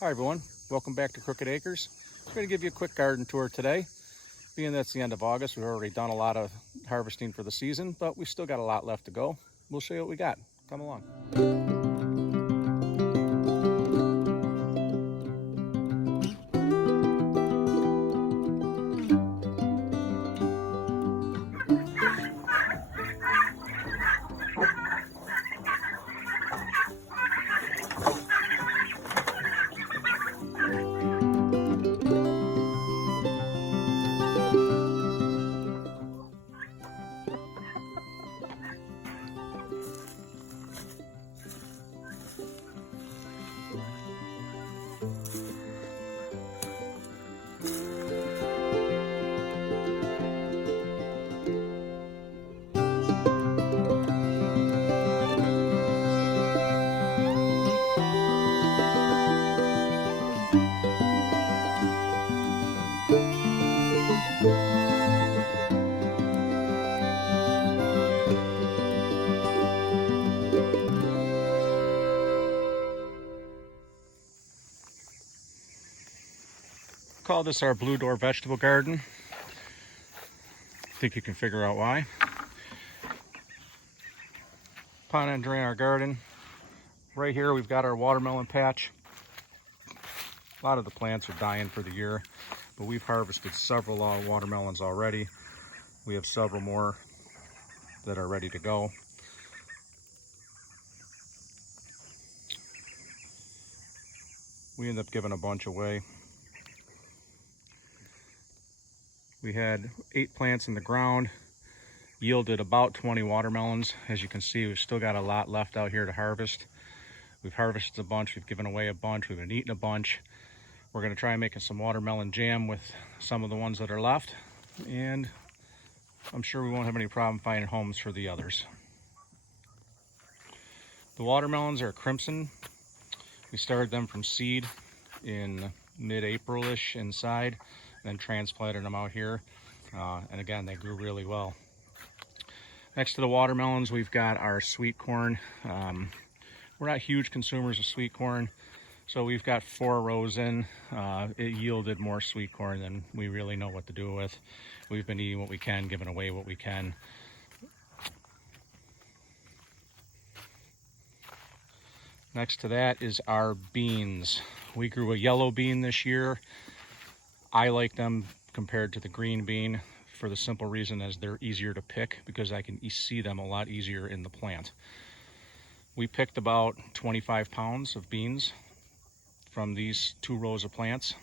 Hi everyone, welcome back to Crooked Acres. I'm going to give you a quick garden tour today. Being that it's the end of August, we've already done a lot of harvesting for the season, but we've still got a lot left to go. We'll show you what we got. Come along. Call this our blue door vegetable garden. I think you can figure out why. Upon entering our garden, right here we've got our watermelon patch. A lot of the plants are dying for the year, but we've harvested several watermelons already. We have several more that are ready to go. We end up giving a bunch away. We had 8 plants in the ground, yielded about 20 watermelons. As you can see, we've still got a lot left out here to harvest. We've harvested a bunch, we've given away a bunch, we've been eating a bunch. We're gonna try making some watermelon jam with some of the ones that are left, and I'm sure we won't have any problem finding homes for the others. The watermelons are crimson. We started them from seed in mid-April-ish inside, then transplanted them out here. And again, they grew really well. Next to the watermelons, we've got our sweet corn. We're not huge consumers of sweet corn, so we've got 4 rows in. It yielded more sweet corn than we really know what to do with. We've been eating what we can, giving away what we can. Next to that is our beans. We grew a yellow bean this year. I like them compared to the green bean for the simple reason as they're easier to pick because I can see them a lot easier in the plant. We picked about 25 pounds of beans from these 2 rows of plants.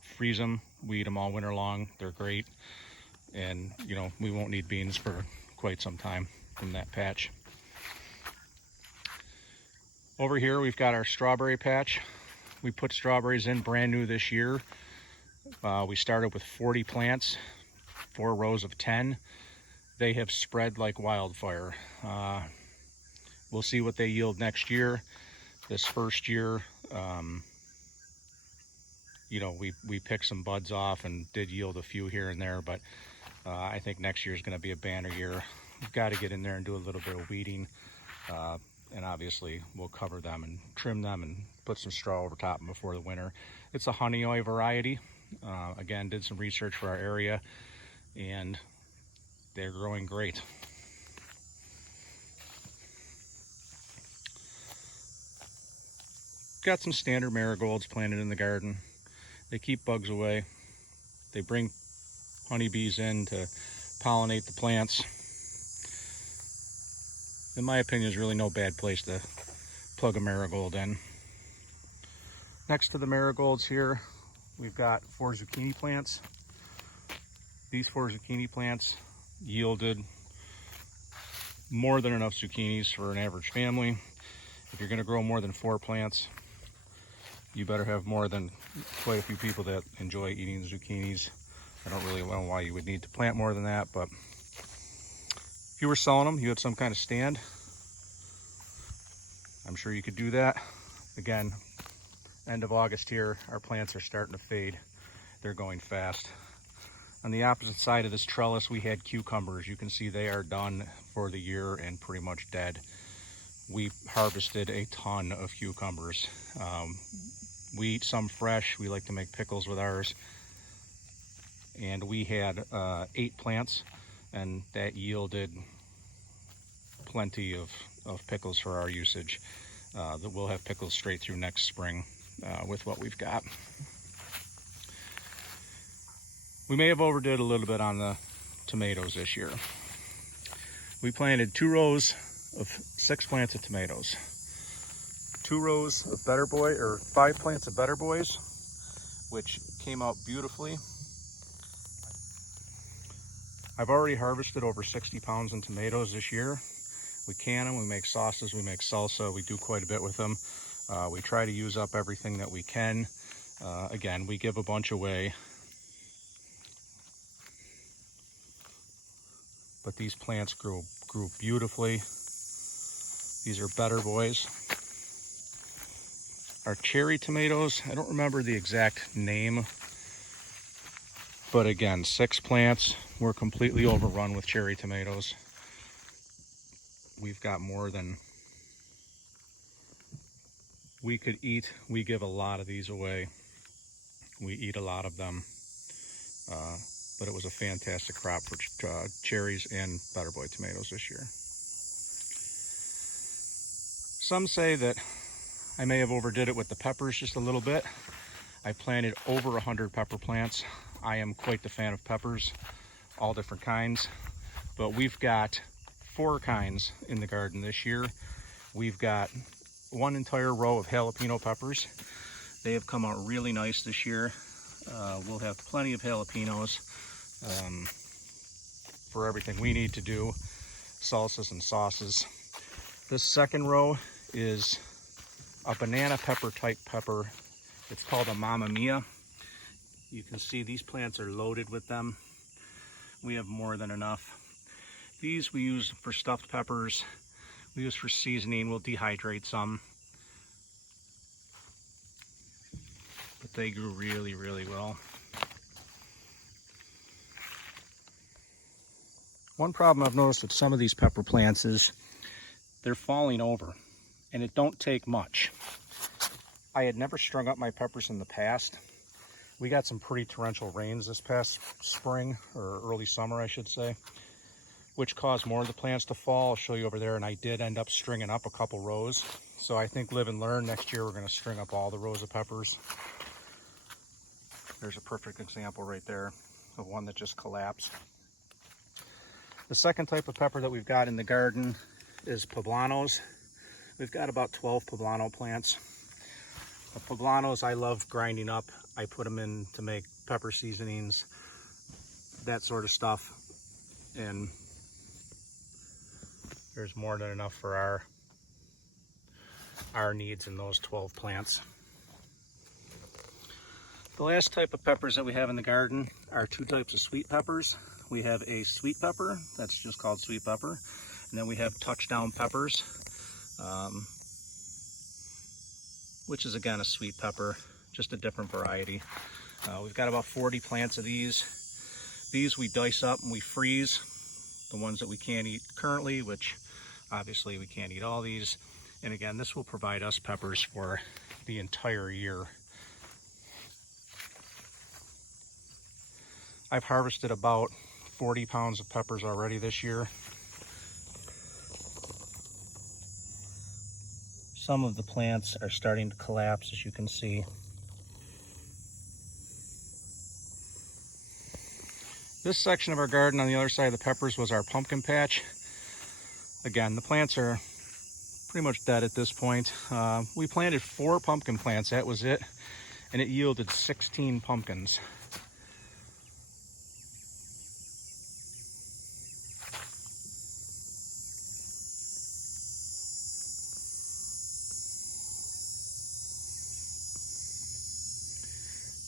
Freeze them, we eat them all winter long. They're great. And you know, we won't need beans for quite some time from that patch. Over here, we've got our strawberry patch. We put strawberries in brand new this year. We started with 40 plants, 4 rows of 10. They have spread like wildfire. We'll see what they yield next year. This first year, you know, we picked some buds off and did yield a few here and there, but I think next year is going to be a banner year. We've got to get in there and do a little bit of weeding. And obviously we'll cover them and trim them and put some straw over top them before the winter. It's a Honeoye variety. Again, did some research for our area and they're growing great. Got some standard marigolds planted in the garden. They keep bugs away. They bring honeybees in to pollinate the plants. In my opinion, there's really no bad place to plug a marigold in. Next to the marigolds here, we've got 4 zucchini plants. These 4 zucchini plants yielded more than enough zucchinis for an average family. If you're gonna grow more than 4 plants, you better have more than quite a few people that enjoy eating zucchinis. I don't really know why you would need to plant more than that, but if you were selling them, you had some kind of stand, I'm sure you could do that. Again, end of August here, our plants are starting to fade. They're going fast. On the opposite side of this trellis, we had cucumbers. You can see they are done for the year and pretty much dead. we harvested a ton of cucumbers. We eat some fresh. We like to make pickles with ours. And we had 8 plants, and that yielded plenty of pickles for our usage. That we'll have pickles straight through next spring with what we've got. We may have overdid a little bit on the tomatoes this year. We planted 2 rows of 6 plants of tomatoes, 2 rows of Better Boy, or 5 plants of Better Boys, which came out beautifully. I've already harvested over 60 pounds in tomatoes this year. We can them, we make sauces, we make salsa, we do quite a bit with them. We try to use up everything that we can. Again, we give a bunch away. But these plants grew beautifully. These are Better Boys. Our cherry tomatoes, I don't remember the exact name, but again, 6 plants. We're completely overrun with cherry tomatoes. We've got more than we could eat. We give a lot of these away. We eat a lot of them. But it was a fantastic crop for cherries and Better Boy tomatoes this year. Some say that I may have overdid it with the peppers just a little bit. I planted over 100 pepper plants. I am quite the fan of peppers, all different kinds. But we've got 4 kinds in the garden this year. We've got 1 entire row of jalapeno peppers. They have come out really nice this year. We'll have plenty of jalapenos for everything we need to do, salsas and sauces. This second row is a banana pepper type pepper. It's called a Mamma Mia. You can see these plants are loaded with them. We have more than enough. These we use for stuffed peppers. We use for seasoning. We'll dehydrate some. But they grew really, really well. One problem I've noticed with some of these pepper plants is they're falling over, and it don't take much. I had never strung up my peppers in the past. We got some pretty torrential rains this past spring, or early summer I should say, which caused more of the plants to fall. I'll show you over there, and I did end up stringing up a couple rows. So I think live and learn. Next year we're going to string up all the rows of peppers. There's a perfect example right there of one that just collapsed. The second type of pepper that we've got in the garden is poblanos. We've got about 12 poblano plants. The poblanos I love grinding up. I put them in to make pepper seasonings, that sort of stuff. And there's more than enough for our needs in those 12 plants. The last type of peppers that we have in the garden are 2 types of sweet peppers. We have a sweet pepper, that's just called sweet pepper. And then we have touchdown peppers, which is again a sweet pepper, just a different variety. We've got about 40 plants of these. These we dice up and we freeze. The ones that we can't eat currently, which obviously we can't eat all these. And again, this will provide us peppers for the entire year. I've harvested about 40 pounds of peppers already this year. Some of the plants are starting to collapse, as you can see. This section of our garden on the other side of the peppers was our pumpkin patch. Again, the plants are pretty much dead at this point. We planted 4 pumpkin plants, that was it, and it yielded 16 pumpkins.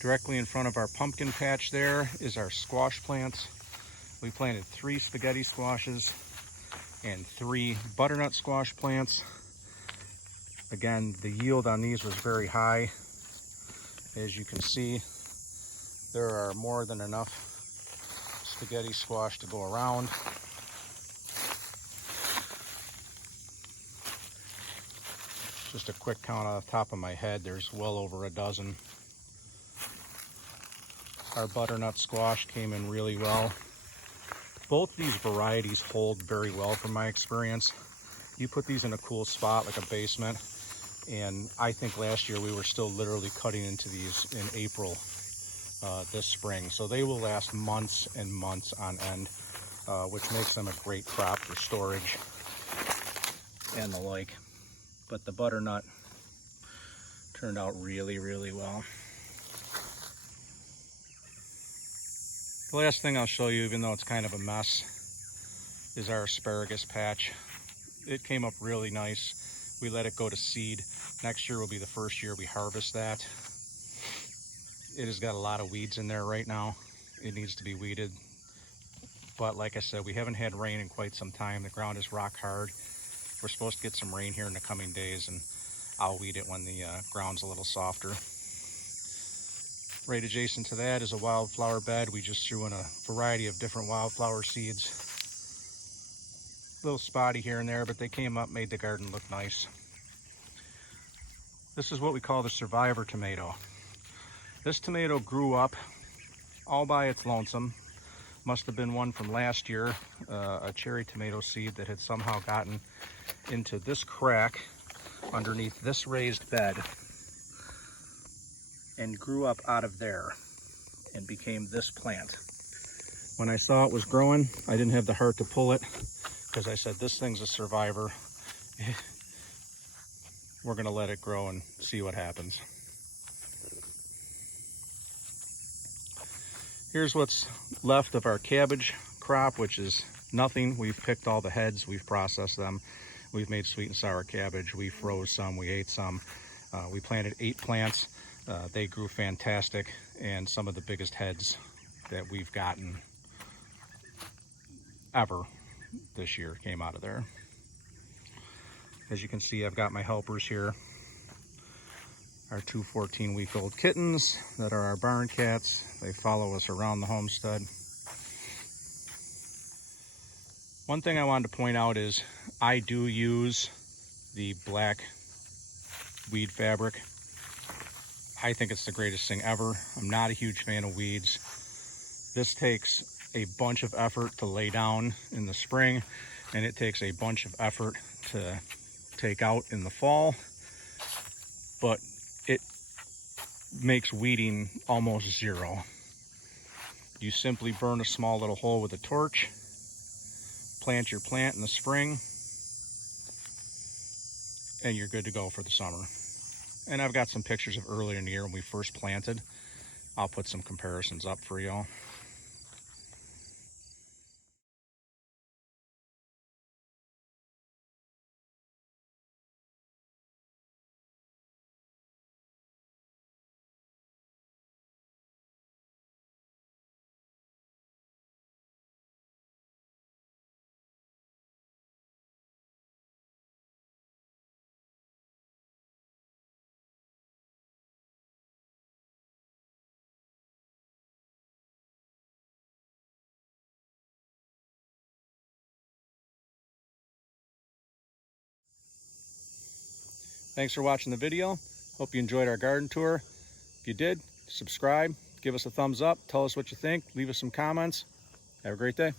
Directly in front of our pumpkin patch there is our squash plants. We planted 3 spaghetti squashes and 3 butternut squash plants. Again, the yield on these was very high. As you can see, there are more than enough spaghetti squash to go around. Just a quick count off the top of my head, there's well over a dozen. Our butternut squash came in really well. Both these varieties hold very well from my experience. You put these in a cool spot like a basement, and I think last year we were still literally cutting into these in April this spring. So they will last months and months on end, which makes them a great crop for storage and the like. But the butternut turned out really, really well. The last thing I'll show you, even though it's kind of a mess, is our asparagus patch. It came up really nice. We let it go to seed. Next year will be the first year we harvest that. It has got a lot of weeds in there right now. It needs to be weeded. But like I said, we haven't had rain in quite some time. The ground is rock hard. We're supposed to get some rain here in the coming days, and I'll weed it when the ground's a little softer. Right adjacent to that is a wildflower bed. We just threw in a variety of different wildflower seeds. A little spotty here and there, but they came up, made the garden look nice. This is what we call the survivor tomato. This tomato grew up all by its lonesome. Must have been one from last year, a cherry tomato seed that had somehow gotten into this crack underneath this raised bed and grew up out of there and became this plant. When I saw it was growing, I didn't have the heart to pull it because I said, this thing's a survivor. We're gonna let it grow and see what happens. Here's what's left of our cabbage crop, which is nothing. We've picked all the heads, we've processed them. We've made sweet and sour cabbage. We froze some, we ate some. We planted 8 plants. They grew fantastic, and some of the biggest heads that we've gotten ever this year came out of there. As you can see, I've got my helpers here. Our 2 14-week-old kittens that are our barn cats. They follow us around the homestead. One thing I wanted to point out is I do use the black weed fabric. I think it's the greatest thing ever. I'm not a huge fan of weeds. This takes a bunch of effort to lay down in the spring, and it takes a bunch of effort to take out in the fall, but it makes weeding almost zero. You simply burn a small little hole with a torch, plant your plant in the spring, and you're good to go for the summer. And I've got some pictures of earlier in the year when we first planted. I'll put some comparisons up for y'all. Thanks for watching the video. Hope you enjoyed our garden tour. If you did, subscribe, give us a thumbs up, tell us what you think, leave us some comments. Have a great day.